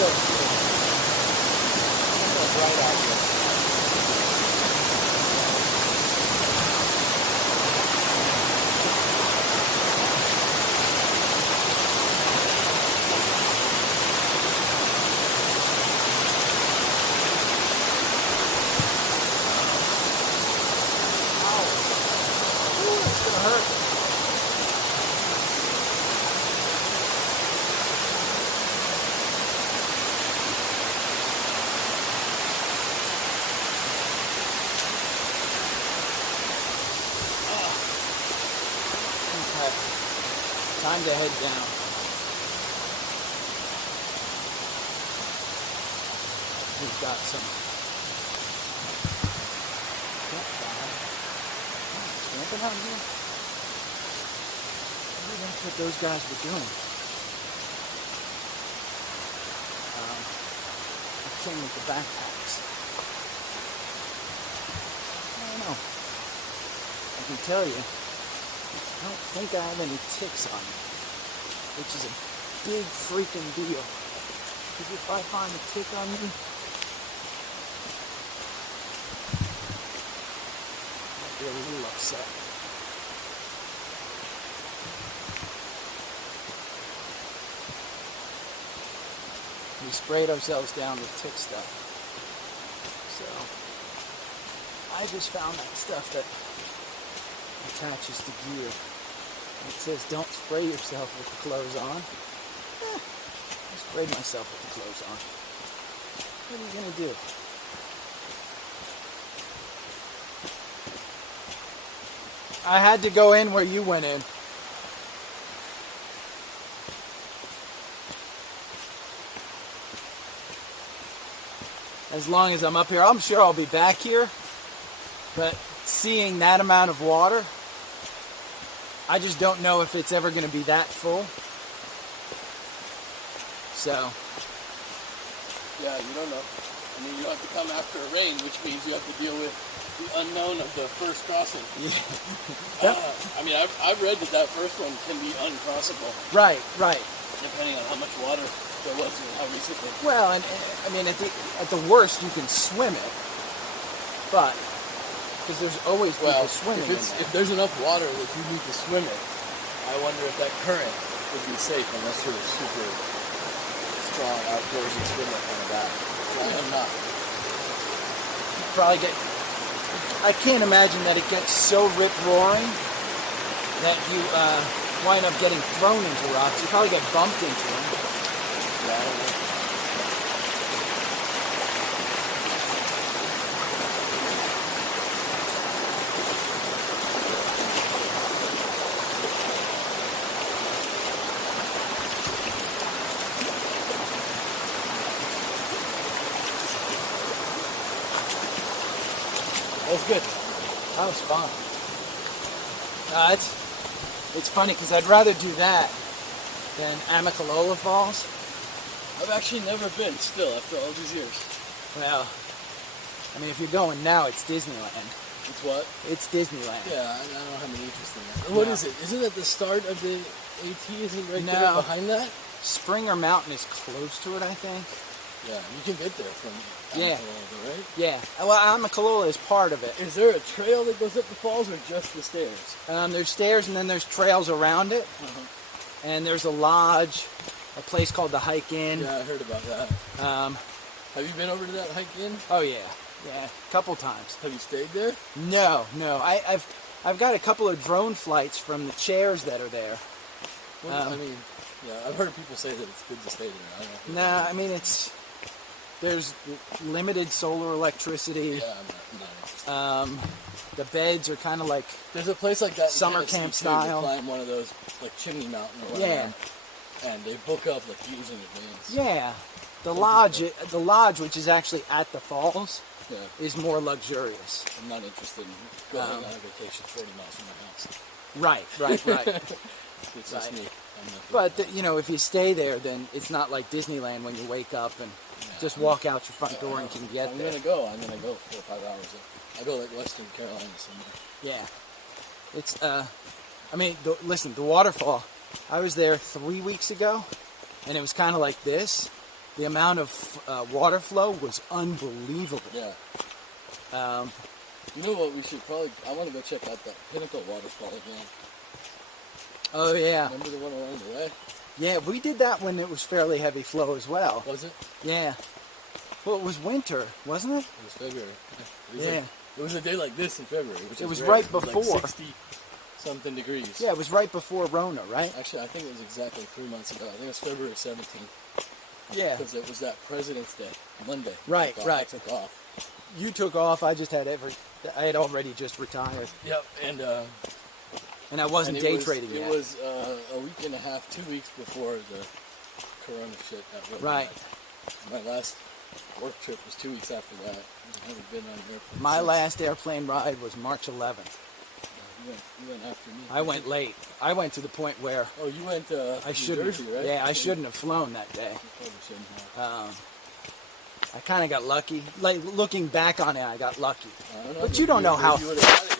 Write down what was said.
so cool. Look right out here. It's gonna hurt. Okay. Time to head down. We've got some campfire. Camping out here. Maybe that's what those guys were doing. I came with the backpacks. I don't know. I can tell you, I don't think I have any ticks on me, which is a big freaking deal. Because if I find a tick on me, I'll be a little upset. We sprayed ourselves down with tick stuff. So, I just found that stuff that attaches to gear. It says don't spray yourself with the clothes on. I sprayed myself with the clothes on. What are you gonna do? I had to go in where you went in. As long as I'm up here, I'm sure I'll be back here. But seeing that amount of water, I just don't know if it's ever going to be that full. So. Yeah, you don't know. I mean, you have to come after a rain, which means you have to deal with the unknown of the first crossing. Yeah. I mean, I've read that first one can be uncrossable. Right. Depending on how much water there was and how recently. Well, and I mean, at the worst, you can swim it, but because there's always people swimming. If there's enough water that you need to swim it, I wonder if that current would be safe unless you're a super strong outdoorsy swimmer kind of guy. I'm not. You probably get. I can't imagine that it gets so rip roaring that you wind up getting thrown into rocks. You probably get bumped into them. Yeah, I don't know. That was good. That was fun. It's funny because I'd rather do that than Amicalola Falls. I've actually never been still after all these years. Well, I mean, if you're going now, it's Disneyland. It's what? It's Disneyland. Yeah, I don't have any interest in that. What is it? Isn't it the start of the AT? Isn't right there behind that? Springer Mountain is close to it, I think. Yeah, you can get there from Amicalola, right? Yeah. Well, Amicalola is part of it. Is there a trail that goes up the falls or just the stairs? There's stairs and then there's trails around it. Uh-huh. And there's a lodge, a place called the Hike Inn. Yeah, I heard about that. Have you been over to that Hike Inn? Oh yeah, a couple times. Have you stayed there? No. I've got a couple of drone flights from the chairs that are there. Well, I mean, yeah, I've heard people say that it's good to stay there. I don't know. Nah, I mean there's limited solar electricity. Yeah, I'm not interested. The beds are kind of like there's a place like that in summer Tennessee, camp too, style. To climb one of those, like Chimney Mountain or whatever. Yeah. And they book up like years in advance. Yeah. The lodge, which is actually at the falls, is more luxurious. I'm not interested in going on a vacation 40 miles from my house. Right. It's just me. But if you stay there, then it's not like Disneyland when you wake up and just walk out your front door and can get there. I'm gonna go 4 or 5 hours. I go like Western Carolina somewhere. Yeah. It's listen, the waterfall. I was there 3 weeks ago, and it was kind of like this. The amount of water flow was unbelievable. Yeah. Um, You know what? We should probably. I want to go check out that Pinnacle waterfall again. oh yeah, Remember the one along the way? yeah. We did that when it was fairly heavy flow as well. Was it? Yeah. Well, it was winter, wasn't it? It was February. It was Yeah. Like, it was a day like this in February. Which It is was rare. right It was before. Like 60-something degrees. Yeah, it was right before Rona, right? Actually, I think it was exactly 3 months ago. I think it was February 17th. Yeah. Because it was that President's Day, Monday. Right, I right. took off. You took off. I just had I had already just retired, Yep, and and I wasn't and day it was, trading It yet. was a week and a half, 2 weeks before the Corona shit that went Right. My last work trip was 2 weeks after that. I haven't been on an airplane My since. last airplane ride was March 11th. You went after me. I went late. I went to the point where Oh, you went I New shouldn't. Jersey, right? Yeah, I shouldn't have flown that day. You probably shouldn't have. I kind of got lucky. Like looking back on it, I got lucky. I don't know. But you don't know how You would have